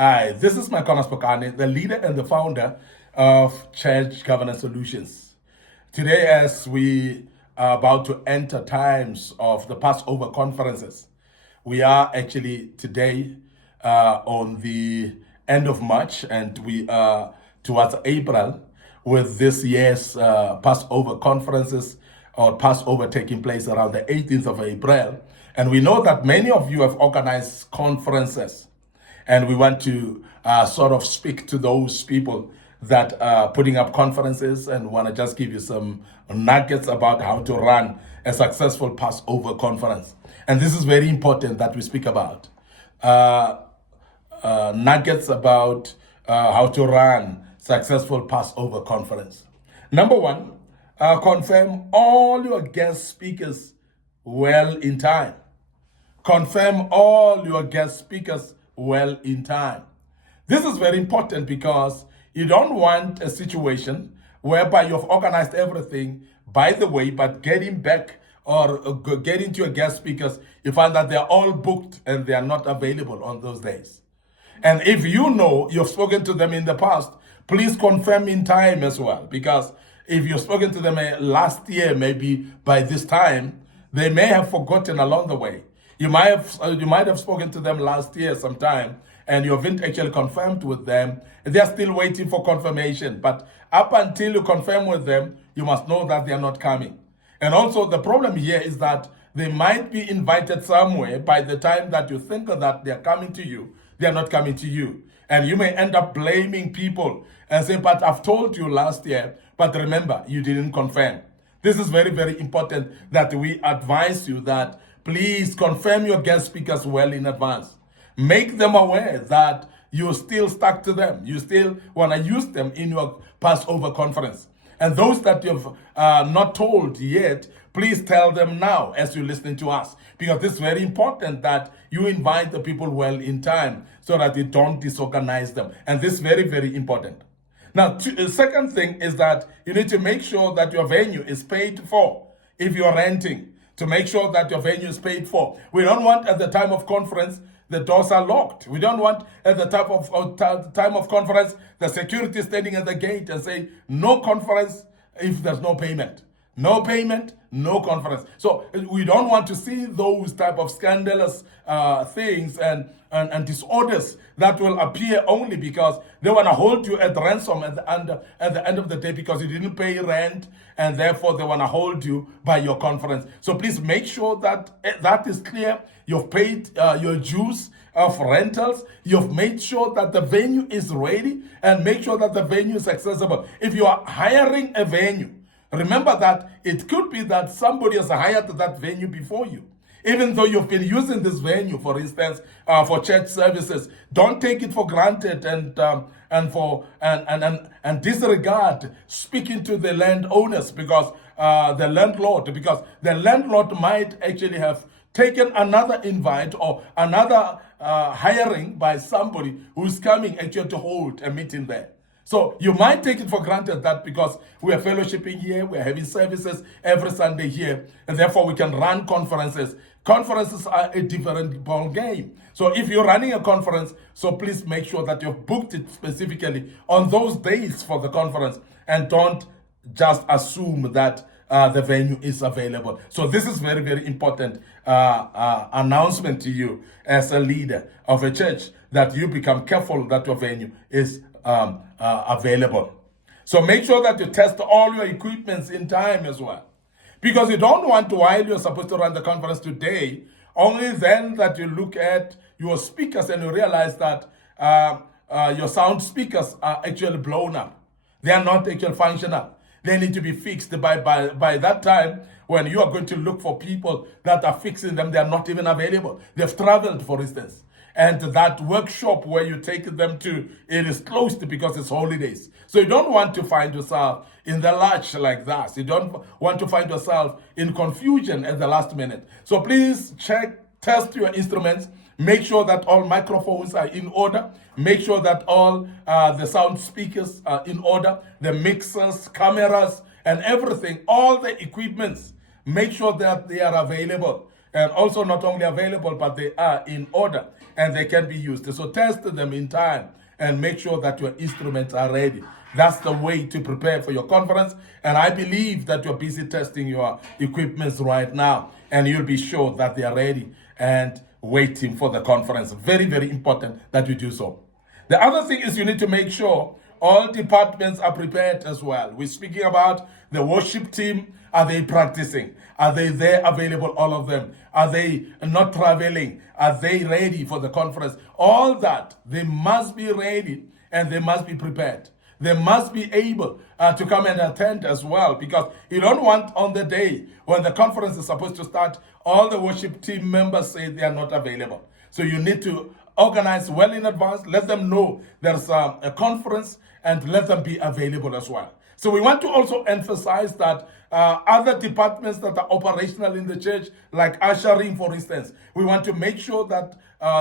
Hi, this is Micornus Phokane, the leader and the founder of Church Governance Solutions. Today, as we are about to enter times of the Passover conferences, we are actually today on the end of March, and we are towards April with this year's Passover conferences or Passover taking place around the 18th of April. And we know that many of you have organized conferences. And we want to sort of speak to those people that are putting up conferences and want to just give you some nuggets about how to run a successful Passover conference. And this is very important that we speak about. Nuggets about how to run successful Passover conference. Number one, confirm all your guest speakers well in time. Confirm all your guest speakers well in time. This is very important because you don't want a situation whereby you've organized everything, by the way, but getting back or getting to your guest speakers, you find that they're all booked and they are not available on those days. And if you know you've spoken to them in the past, please confirm in time as well, because if you've spoken to them last year, maybe by this time, they may have forgotten along the way. You might have spoken to them last year sometime, and you haven't actually confirmed with them. They are still waiting for confirmation. But up until you confirm with them, you must know that they are not coming. And also the problem here is that they might be invited somewhere. By the time that you think that they are coming to you, they are not coming to you. And you may end up blaming people and say, but I've told you last year, but remember, you didn't confirm. This is very, very important that we advise you that please confirm your guest speakers well in advance. Make them aware that you're still stuck to them. You still want to use them in your Passover conference. And those that you've not told yet, please tell them now as you're listening to us. Because it's very important that you invite the people well in time so that you don't disorganize them. And this is very, very important. Now, the second thing is that you need to make sure that your venue is paid for if you're renting. To make sure that your venue is paid for. We don't want at the time of conference, the doors are locked. We don't want at the time of conference, the security standing at the gate and say, no conference if there's no payment. No payment, no conference. So we don't want to see those type of scandalous things and disorders that will appear only because they want to hold you at ransom at the end of the day because you didn't pay rent, and therefore they want to hold you by your conference. So please make sure that that is clear. You've paid your dues of rentals. You've made sure that the venue is ready, and make sure that the venue is accessible. If you are hiring a venue, remember that it could be that somebody has hired that venue before you. Even though you've been using this venue, for instance, for church services, don't take it for granted and disregard speaking to the landowners because the landlord might actually have taken another invite or another hiring by somebody who's coming actually to hold a meeting there. So you might take it for granted that because we are fellowshipping here, we are having services every Sunday here, and therefore we can run conferences. Conferences are a different ball game. So if you're running a conference, so please make sure that you've booked it specifically on those days for the conference, and don't just assume that the venue is available. So this is very, very important announcement to you as a leader of a church, that you become careful that your venue is available. So make sure that you test all your equipments in time as well. Because you don't want to, while you're supposed to run the conference today, only then that you look at your speakers and you realize that your sound speakers are actually blown up. They are not actually functional. They need to be fixed by that time. When you are going to look for people that are fixing them, they are not even available. They've traveled, for instance. And that workshop where you take them to, it is closed because it's holidays. So you don't want to find yourself in the lurch like that. You don't want to find yourself in confusion at the last minute. So please test your instruments. Make sure that all microphones are in order. Make sure that all the sound speakers are in order. The mixers, cameras, and everything, all the equipments. Make sure that they are available. And also not only available, but they are in order. and they can be used. So test them in time and make sure that your instruments are ready. That's the way to prepare for your conference. And I believe that you're busy testing your equipments right now, and you'll be sure that they are ready and waiting for the conference. Very, very important that you do so. The other thing is you need to make sure all departments are prepared as well. We're speaking about the worship team. Are they practicing? Are they there available, all of them? Are they not traveling? Are they ready for the conference? All that, they must be ready and they must be prepared. They must be able to come and attend as well, because you don't want on the day when the conference is supposed to start, all the worship team members say they are not available. So you need to organize well in advance, let them know there's a conference, and let them be available as well. So we want to also emphasize that other departments that are operational in the church, like ushering, for instance, we want to make sure that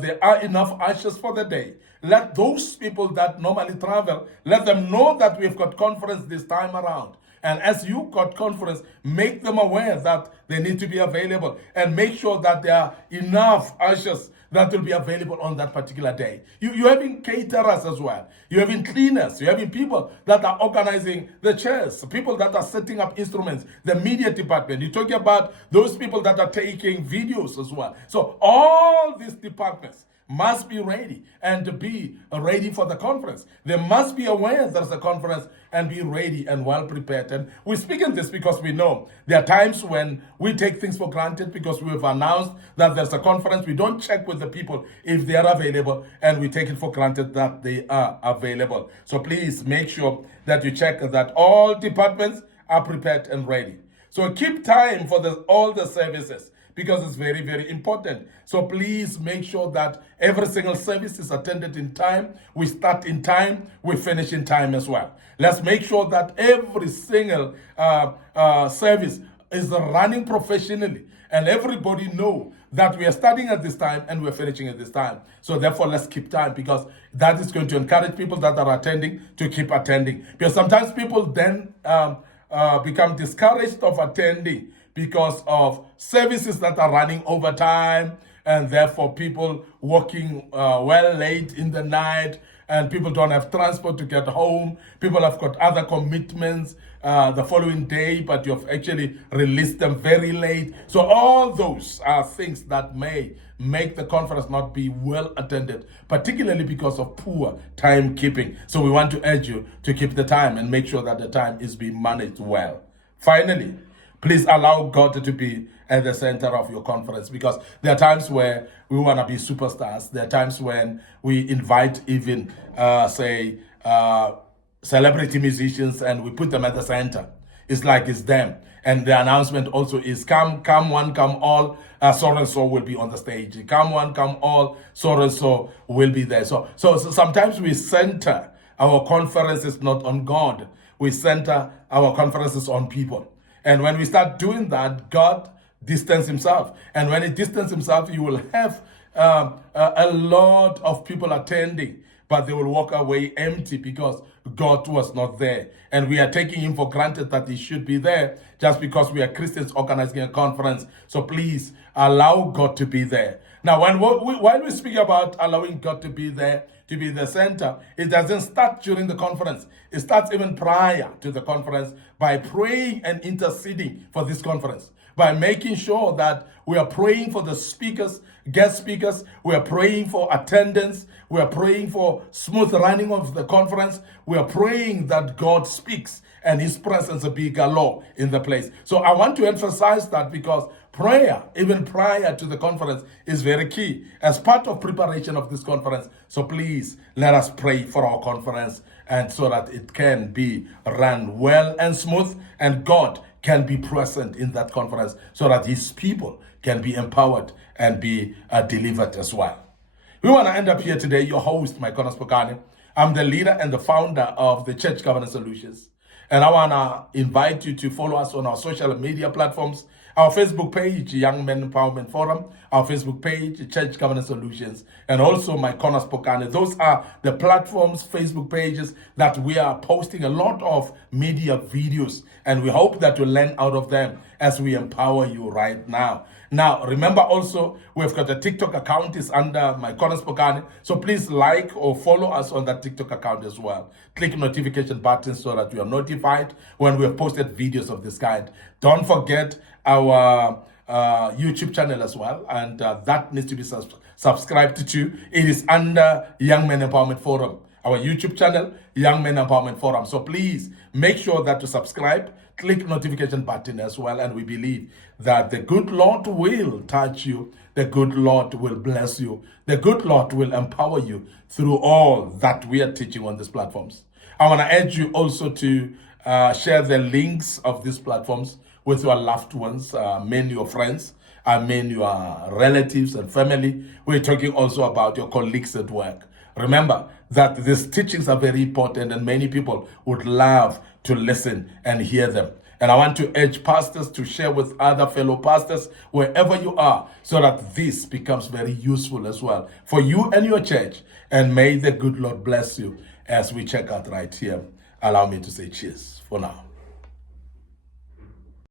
there are enough ushers for the day. Let those people that normally travel, let them know that we've got conference this time around. And as you got conference, make them aware that they need to be available, and make sure that there are enough ushers that will be available on that particular day. You're having caterers as well. You're having cleaners. You're having people that are organizing the chairs, people that are setting up instruments, the media department. You're talking about those people that are taking videos as well. So all these departments must be ready and be ready for the conference. They must be aware there's a conference and be ready and well prepared. And we're speaking this because we know there are times when we take things for granted because we've announced that there's a conference. We don't check with the people if they are available, and we take it for granted that they are available. So please make sure that you check that all departments are prepared and ready. So keep time for all the services, because it's very, very important. So please make sure that every single service is attended in time. We start in time, we finish in time as well. Let's make sure that every single service is running professionally, and everybody know that we are starting at this time and we're finishing at this time. So therefore, let's keep time, because that is going to encourage people that are attending to keep attending. Because sometimes people then become discouraged of attending because of services that are running over time, and therefore people working well late in the night, and people don't have transport to get home. People have got other commitments the following day, but you've actually released them very late. So all those are things that may make the conference not be well attended, particularly because of poor timekeeping. So we want to urge you to keep the time and make sure that the time is being managed well. Finally, please allow God to be at the center of your conference, because there are times where we want to be superstars. There are times when we invite even, celebrity musicians, and we put them at the center. It's like it's them. And the announcement also is, come one, come all, so and so will be on the stage. Come one, come all, so and so will be there. So sometimes we center our conferences not on God. We center our conferences on people. And when we start doing that, God distance himself. And when he distance himself, you will have a lot of people attending, but they will walk away empty because God was not there. And we are taking him for granted that he should be there just because we are Christians organizing a conference. So please allow God to be there. Now, while we speak about allowing God to be there, to be the center, it doesn't start during the conference. It starts even prior to the conference by praying and interceding for this conference, by making sure that we are praying for the speakers, guest speakers. We are praying for attendance. We are praying for smooth running of the conference. We are praying that God speaks and his presence be galore in the place. So I want to emphasize that, because prayer, even prior to the conference, is very key as part of preparation of this conference. So please, let us pray for our conference, and so that it can be run well and smooth, and God can be present in that conference, so that his people can be empowered and be delivered as well. We want to end up here today. Your host, Micornus Phokane. I'm the leader and the founder of the Church Governance Solutions. And I want to invite you to follow us on our social media platforms. Our Facebook page, Young Men Empowerment Forum. Our Facebook page, Church Governance Solutions. And also Micornus Phokane. Those are the platforms, Facebook pages, that we are posting a lot of media videos. And we hope that you learn out of them as we empower you right now. Now, remember also, we've got a TikTok account. It's under Micornus Phokane. So please like or follow us on that TikTok account as well. Click notification button so that you are notified when we have posted videos of this kind. Don't forget our YouTube channel as well. And that needs to be subscribed to. It is under Young Men Empowerment Forum. Our YouTube channel, Young Men Empowerment Forum. So please make sure that to subscribe, click notification button as well. And we believe that the good Lord will touch you. The good Lord will bless you. The good Lord will empower you through all that we are teaching on these platforms. I want to urge you also to share the links of these platforms with your loved ones, mainly your friends, mainly your relatives and family. We're talking also about your colleagues at work. Remember that these teachings are very important and many people would love to listen and hear them. And I want to urge pastors to share with other fellow pastors wherever you are so that this becomes very useful as well for you and your church. And may the good Lord bless you as we check out right here. Allow me to say cheers for now.